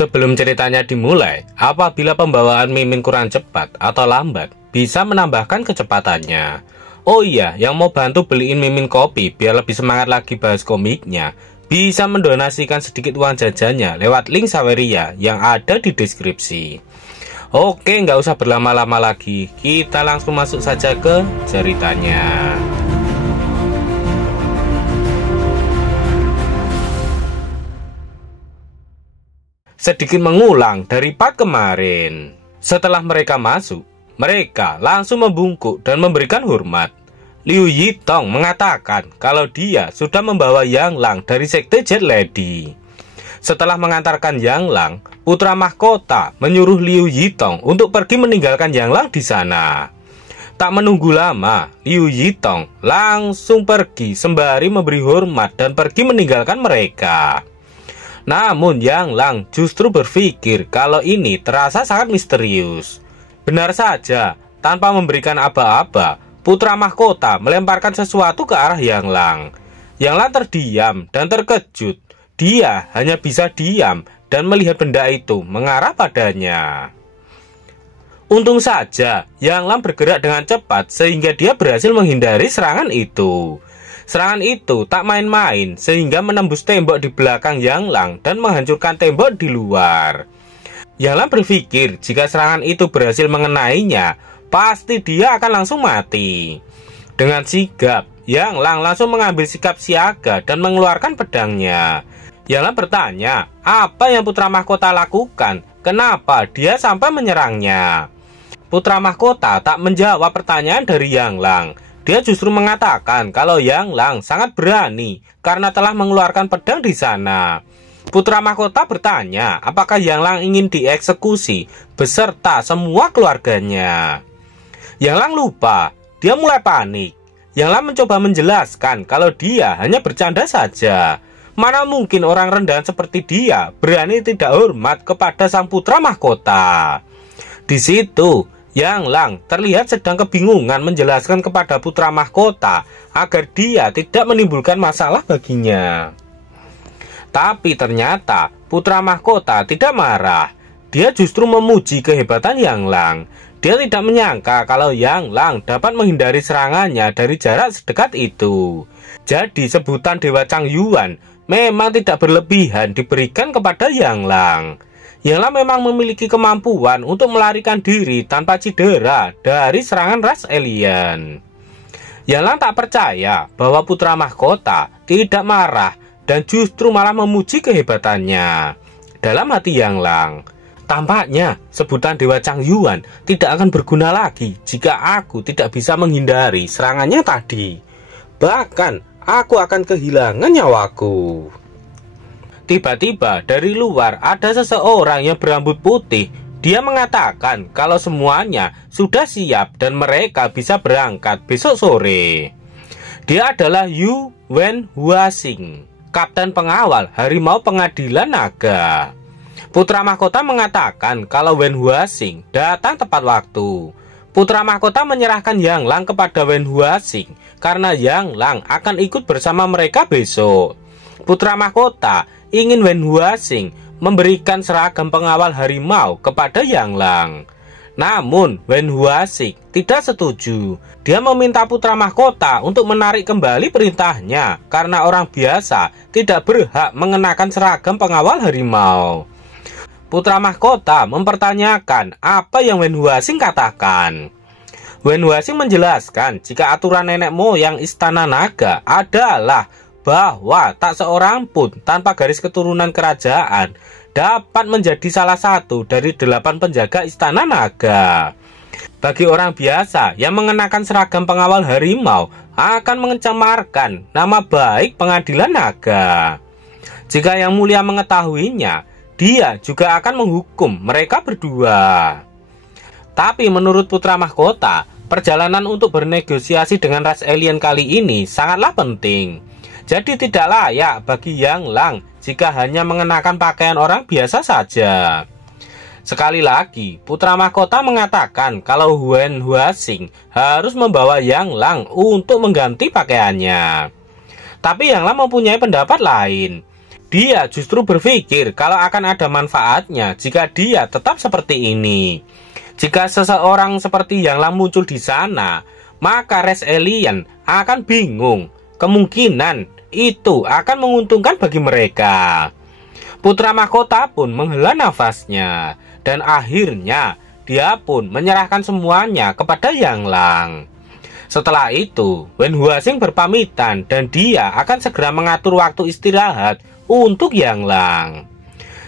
Sebelum ceritanya dimulai, apabila pembawaan Mimin kurang cepat atau lambat, bisa menambahkan kecepatannya. Oh iya, yang mau bantu beliin Mimin kopi biar lebih semangat lagi bahas komiknya, bisa mendonasikan sedikit uang jajannya lewat link Saweria yang ada di deskripsi. Oke, nggak usah berlama-lama lagi, kita langsung masuk saja ke ceritanya. Sedikit mengulang dari part kemarin. Setelah mereka masuk, mereka langsung membungkuk dan memberikan hormat. Liu Yitong mengatakan kalau dia sudah membawa Yang Lang dari sekte Jet Lady. Setelah mengantarkan Yang Lang, putra mahkota menyuruh Liu Yitong untuk pergi meninggalkan Yang Lang di sana. Tak menunggu lama, Liu Yitong langsung pergi sembari memberi hormat dan pergi meninggalkan mereka. Namun Yang Lang justru berpikir kalau ini terasa sangat misterius. Benar saja, tanpa memberikan aba-aba, putra mahkota melemparkan sesuatu ke arah Yang Lang. Yang Lang terdiam dan terkejut. Dia hanya bisa diam dan melihat benda itu mengarah padanya. Untung saja Yang Lang bergerak dengan cepat sehingga dia berhasil menghindari serangan itu. Serangan itu tak main-main sehingga menembus tembok di belakang Yang Lang dan menghancurkan tembok di luar. Yang Lang berpikir jika serangan itu berhasil mengenainya, pasti dia akan langsung mati. Dengan sigap, Yang Lang langsung mengambil sikap siaga dan mengeluarkan pedangnya. Yang Lang bertanya, apa yang putra mahkota lakukan? Kenapa dia sampai menyerangnya? Putra mahkota tak menjawab pertanyaan dari Yang Lang. Dia justru mengatakan kalau Yang Lang sangat berani karena telah mengeluarkan pedang di sana. Putra mahkota bertanya apakah Yang Lang ingin dieksekusi beserta semua keluarganya. Yang Lang lupa, dia mulai panik. Yang Lang mencoba menjelaskan kalau dia hanya bercanda saja. Mana mungkin orang rendahan seperti dia berani tidak hormat kepada sang putra mahkota. Di situ Yang Lang terlihat sedang kebingungan menjelaskan kepada putra mahkota agar dia tidak menimbulkan masalah baginya. Tapi ternyata putra mahkota tidak marah. Dia justru memuji kehebatan Yang Lang. Dia tidak menyangka kalau Yang Lang dapat menghindari serangannya dari jarak sedekat itu. Jadi sebutan Dewa Changyuan memang tidak berlebihan diberikan kepada Yang Lang. Yang Lang memang memiliki kemampuan untuk melarikan diri tanpa cedera dari serangan ras alien. Yang Lang tak percaya bahwa putra mahkota tidak marah dan justru malah memuji kehebatannya. Dalam hati Yang Lang, tampaknya sebutan Dewa Changyuan tidak akan berguna lagi jika aku tidak bisa menghindari serangannya tadi. Bahkan aku akan kehilangan nyawaku. Tiba-tiba dari luar ada seseorang yang berambut putih. Dia mengatakan kalau semuanya sudah siap dan mereka bisa berangkat besok sore. Dia adalah Yu Wenhuasing, kapten pengawal harimau pengadilan naga. Putra mahkota mengatakan kalau Wenhuasing datang tepat waktu. Putra mahkota menyerahkan Yang Lang kepada Wenhuasing karena Yang Lang akan ikut bersama mereka besok. Putra mahkota ingin Wenhuasing memberikan seragam pengawal harimau kepada Yang Lang. Namun Wenhuasing tidak setuju. Dia meminta putra mahkota untuk menarik kembali perintahnya karena orang biasa tidak berhak mengenakan seragam pengawal harimau. Putra mahkota mempertanyakan apa yang Wenhuasing katakan. Wenhuasing menjelaskan jika aturan nenek moyang istana naga adalah bahwa tak seorang pun tanpa garis keturunan kerajaan dapat menjadi salah satu dari 8 penjaga istana naga. Bagi orang biasa yang mengenakan seragam pengawal harimau akan mencemarkan nama baik pengadilan naga. Jika Yang Mulia mengetahuinya, dia juga akan menghukum mereka berdua. Tapi menurut putra mahkota, perjalanan untuk bernegosiasi dengan ras alien kali ini sangatlah penting. Jadi tidak layak bagi Yang Lang jika hanya mengenakan pakaian orang biasa saja. Sekali lagi, putra mahkota mengatakan kalau Wenhuasing harus membawa Yang Lang untuk mengganti pakaiannya. Tapi Yang Lang mempunyai pendapat lain. dia justru berpikir kalau akan ada manfaatnya jika dia tetap seperti ini. Jika seseorang seperti Yang Lang muncul di sana, maka ras alien akan bingung. Kemungkinan itu akan menguntungkan bagi mereka. Putra mahkota pun menghela nafasnya, dan akhirnya dia pun menyerahkan semuanya kepada Yang Lang. Setelah itu, Wen Huazing berpamitan dan dia akan segera mengatur waktu istirahat untuk Yang Lang.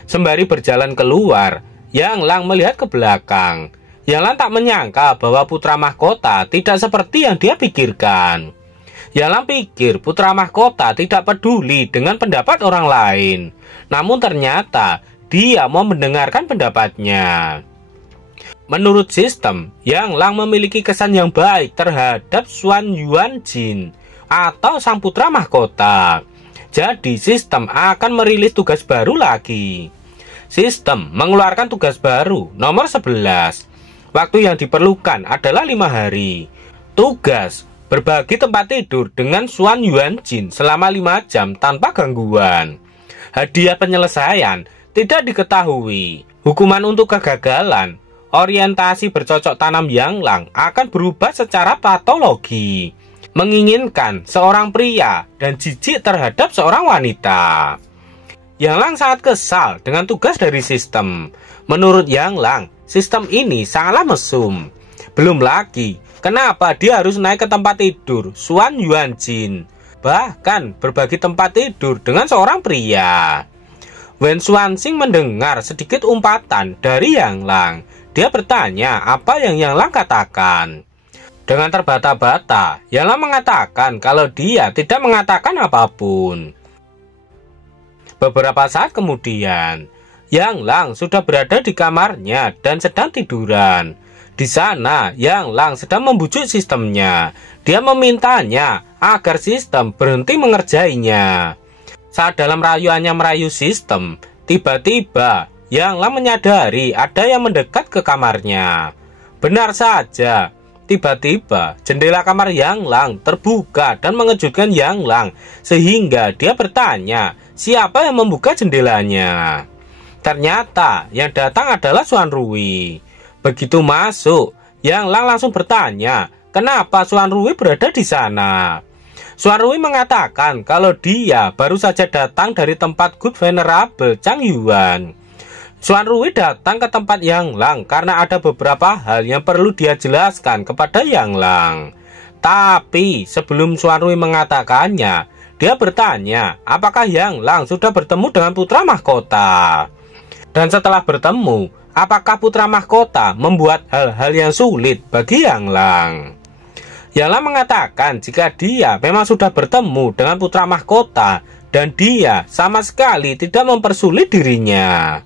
Sembari berjalan keluar, Yang Lang melihat ke belakang. Yang Lang tak menyangka bahwa putra mahkota tidak seperti yang dia pikirkan. Yang Lang pikir putra mahkota tidak peduli dengan pendapat orang lain. Namun ternyata dia mau mendengarkan pendapatnya. Menurut sistem, Yang Lang memiliki kesan yang baik terhadap Xuan Yuanjin atau sang putra mahkota. Jadi sistem akan merilis tugas baru lagi. Sistem mengeluarkan tugas baru nomor 11. Waktu yang diperlukan adalah 5 hari. Tugas berbagi tempat tidur dengan Xuan Yuanjin selama 5 jam tanpa gangguan. Hadiah penyelesaian tidak diketahui. Hukuman untuk kegagalan. Orientasi bercocok tanam Yang Lang akan berubah secara patologi, menginginkan seorang pria dan jijik terhadap seorang wanita. Yang Lang sangat kesal dengan tugas dari sistem. Menurut Yang Lang, sistem ini sangatlah mesum. Belum lagi, kenapa dia harus naik ke tempat tidur Xuan Yuanjin, bahkan berbagi tempat tidur dengan seorang pria. Wen Xuanxing mendengar sedikit umpatan dari Yang Lang. Dia bertanya apa yang Yang Lang katakan. Dengan terbata-bata, Yang Lang mengatakan kalau dia tidak mengatakan apapun. Beberapa saat kemudian, Yang Lang sudah berada di kamarnya dan sedang tiduran. Di sana, Yang Lang sedang membujuk sistemnya. Dia memintanya agar sistem berhenti mengerjainya. Saat dalam rayuannya merayu sistem, tiba-tiba Yang Lang menyadari ada yang mendekat ke kamarnya. Benar saja, tiba-tiba jendela kamar Yang Lang terbuka dan mengejutkan Yang Lang, sehingga dia bertanya siapa yang membuka jendelanya. Ternyata yang datang adalah Xuan Rui. Begitu masuk, Yang Lang langsung bertanya kenapa Xuan Rui berada di sana. Xuan Rui mengatakan kalau dia baru saja datang dari tempat Good Venerable Chang Yuan. Xuan Rui datang ke tempat Yang Lang karena ada beberapa hal yang perlu dia jelaskan kepada Yang Lang. Tapi sebelum Xuan Rui mengatakannya, dia bertanya apakah Yang Lang sudah bertemu dengan putra mahkota. Dan setelah bertemu, apakah putra mahkota membuat hal-hal yang sulit bagi Yang Lang. Yang Lang mengatakan jika dia memang sudah bertemu dengan putra mahkota dan dia sama sekali tidak mempersulit dirinya.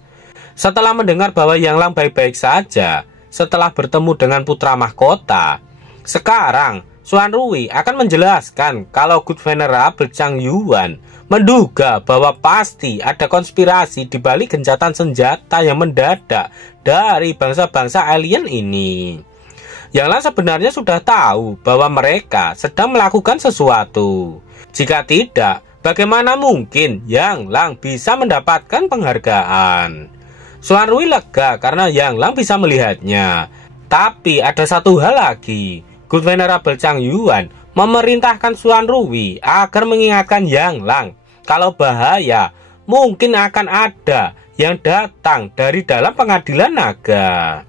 Setelah mendengar bahwa Yang Lang baik-baik saja setelah bertemu dengan putra mahkota, sekarang Xuan Rui akan menjelaskan kalau Good Venerable Chang Yuan menduga bahwa pasti ada konspirasi di balik gencatan senjata yang mendadak dari bangsa-bangsa alien ini. Yang Lang sebenarnya sudah tahu bahwa mereka sedang melakukan sesuatu. Jika tidak, bagaimana mungkin Yang Lang bisa mendapatkan penghargaan? Xuan Rui lega karena Yang Lang bisa melihatnya. Tapi ada satu hal lagi. Good Venerable Chang Yuan memerintahkan Xuan Rui agar mengingatkan Yang Lang kalau bahaya mungkin akan ada yang datang dari dalam pengadilan naga.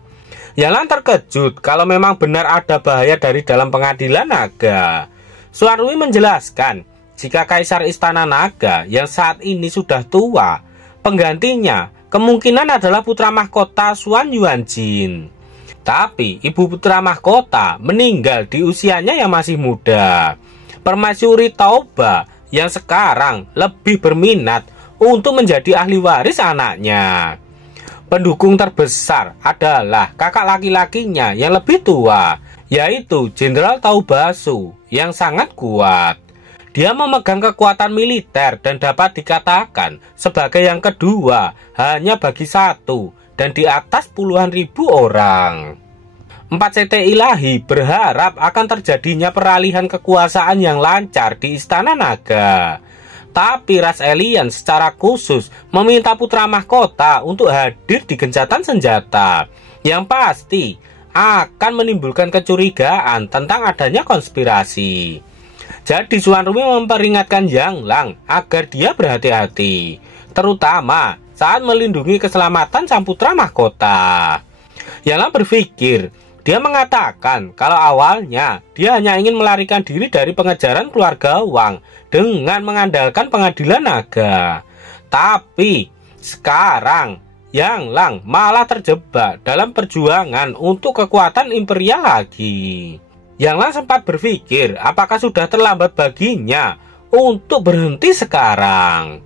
Yang Lang terkejut kalau memang benar ada bahaya dari dalam pengadilan naga. Xuan Rui menjelaskan jika Kaisar Istana Naga yang saat ini sudah tua, penggantinya kemungkinan adalah putra mahkota Xuan Yuanjin. Tapi ibu putra mahkota meninggal di usianya yang masih muda. Permaisuri Tauba yang sekarang lebih berminat untuk menjadi ahli waris anaknya. Pendukung terbesar adalah kakak laki-lakinya yang lebih tua, yaitu Jenderal Taubasu yang sangat kuat. Dia memegang kekuatan militer dan dapat dikatakan sebagai yang kedua hanya bagi satu dan di atas puluhan ribu orang. 4 Sete Ilahi berharap akan terjadinya peralihan kekuasaan yang lancar di Istana Naga. Tapi ras alien secara khusus meminta putra mahkota untuk hadir di gencatan senjata, yang pasti akan menimbulkan kecurigaan tentang adanya konspirasi. Jadi Xuan Rui memperingatkan Yang Lang agar dia berhati-hati, terutama saat melindungi keselamatan sang putra mahkota. Yang Lang berpikir, dia mengatakan kalau awalnya dia hanya ingin melarikan diri dari pengejaran keluarga Wang dengan mengandalkan pengadilan naga. Tapi sekarang Yang Lang malah terjebak dalam perjuangan untuk kekuatan imperial lagi. Yang Lang sempat berpikir apakah sudah terlambat baginya untuk berhenti sekarang.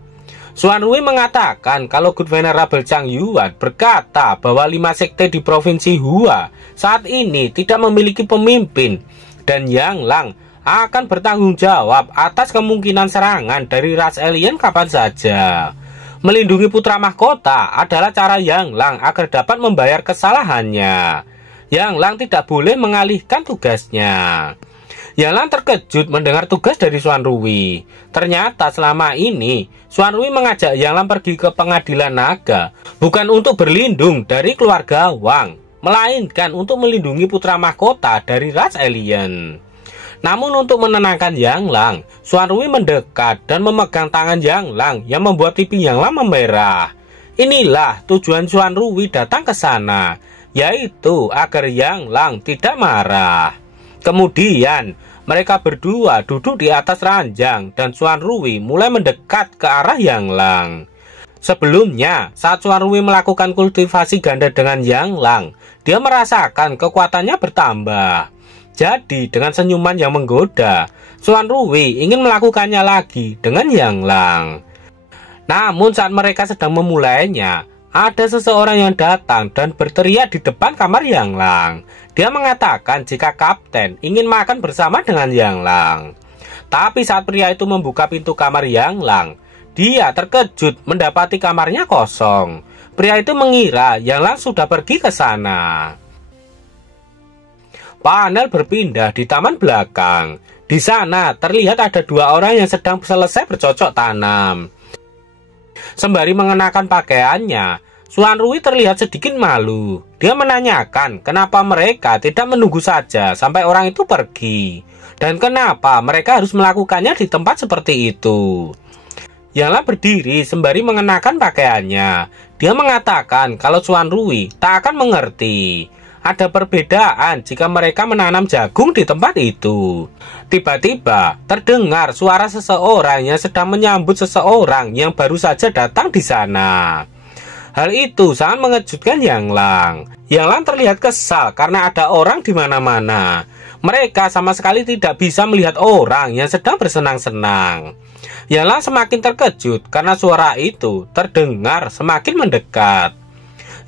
Xuan Rui mengatakan kalau Good Venerable Chang Yuan berkata bahwa 5 sekte di provinsi Hua saat ini tidak memiliki pemimpin, dan Yang Lang akan bertanggung jawab atas kemungkinan serangan dari ras alien kapan saja. Melindungi putra mahkota adalah cara Yang Lang agar dapat membayar kesalahannya. Yang Lang tidak boleh mengalihkan tugasnya. Yang Lang terkejut mendengar tugas dari Xuan Rui. Ternyata selama ini Xuan Rui mengajak Yang Lang pergi ke pengadilan naga bukan untuk berlindung dari keluarga Wang, melainkan untuk melindungi putra mahkota dari ras alien. Namun untuk menenangkan Yang Lang, Xuan Rui mendekat dan memegang tangan Yang Lang yang membuat pipi Yang Lang memerah. Inilah tujuan Xuan Rui datang ke sana, yaitu agar Yang Lang tidak marah. Kemudian mereka berdua duduk di atas ranjang dan Xuan Rui mulai mendekat ke arah Yang Lang. Sebelumnya, saat Xuan Rui melakukan kultivasi ganda dengan Yang Lang, dia merasakan kekuatannya bertambah. Jadi dengan senyuman yang menggoda, Xuan Rui ingin melakukannya lagi dengan Yang Lang. Namun saat mereka sedang memulainya, ada seseorang yang datang dan berteriak di depan kamar Yang Lang. Dia mengatakan jika kapten ingin makan bersama dengan Yang Lang. Tapi saat pria itu membuka pintu kamar Yang Lang, dia terkejut mendapati kamarnya kosong. Pria itu mengira Yang Lang sudah pergi ke sana. Panel berpindah di taman belakang. Di sana terlihat ada 2 orang yang sedang selesai bercocok tanam. Sembari mengenakan pakaiannya, Xuan Rui terlihat sedikit malu. Dia menanyakan kenapa mereka tidak menunggu saja sampai orang itu pergi, dan kenapa mereka harus melakukannya di tempat seperti itu. Yang Lang berdiri sembari mengenakan pakaiannya. Dia mengatakan kalau Xuan Rui tak akan mengerti. Ada perbedaan jika mereka menanam jagung di tempat itu. Tiba-tiba terdengar suara seseorang yang sedang menyambut seseorang yang baru saja datang di sana. Hal itu sangat mengejutkan Yang Lang. Yang Lang terlihat kesal karena ada orang di mana-mana. Mereka sama sekali tidak bisa melihat orang yang sedang bersenang-senang. Yang Lang semakin terkejut karena suara itu terdengar semakin mendekat.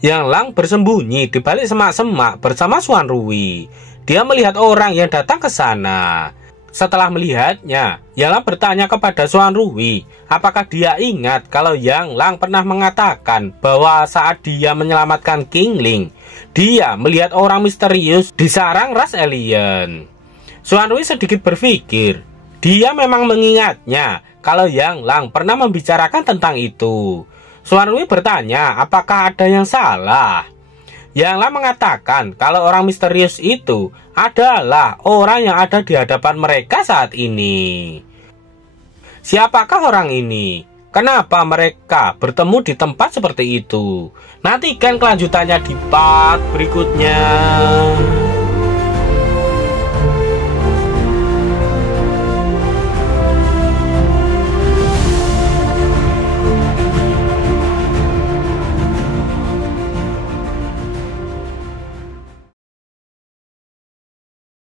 Yang Lang bersembunyi di balik semak-semak bersama Xuan Rui. Dia melihat orang yang datang ke sana. Setelah melihatnya, Yang Lang bertanya kepada Xuan Rui, apakah dia ingat kalau Yang Lang pernah mengatakan bahwa saat dia menyelamatkan King Ling, dia melihat orang misterius di sarang ras alien. Xuan Rui sedikit berpikir, dia memang mengingatnya kalau Yang Lang pernah membicarakan tentang itu. Xuan Rui bertanya apakah ada yang salah. Yang Lang mengatakan kalau orang misterius itu adalah orang yang ada di hadapan mereka saat ini. Siapakah orang ini? Kenapa mereka bertemu di tempat seperti itu? Nantikan kelanjutannya di part berikutnya.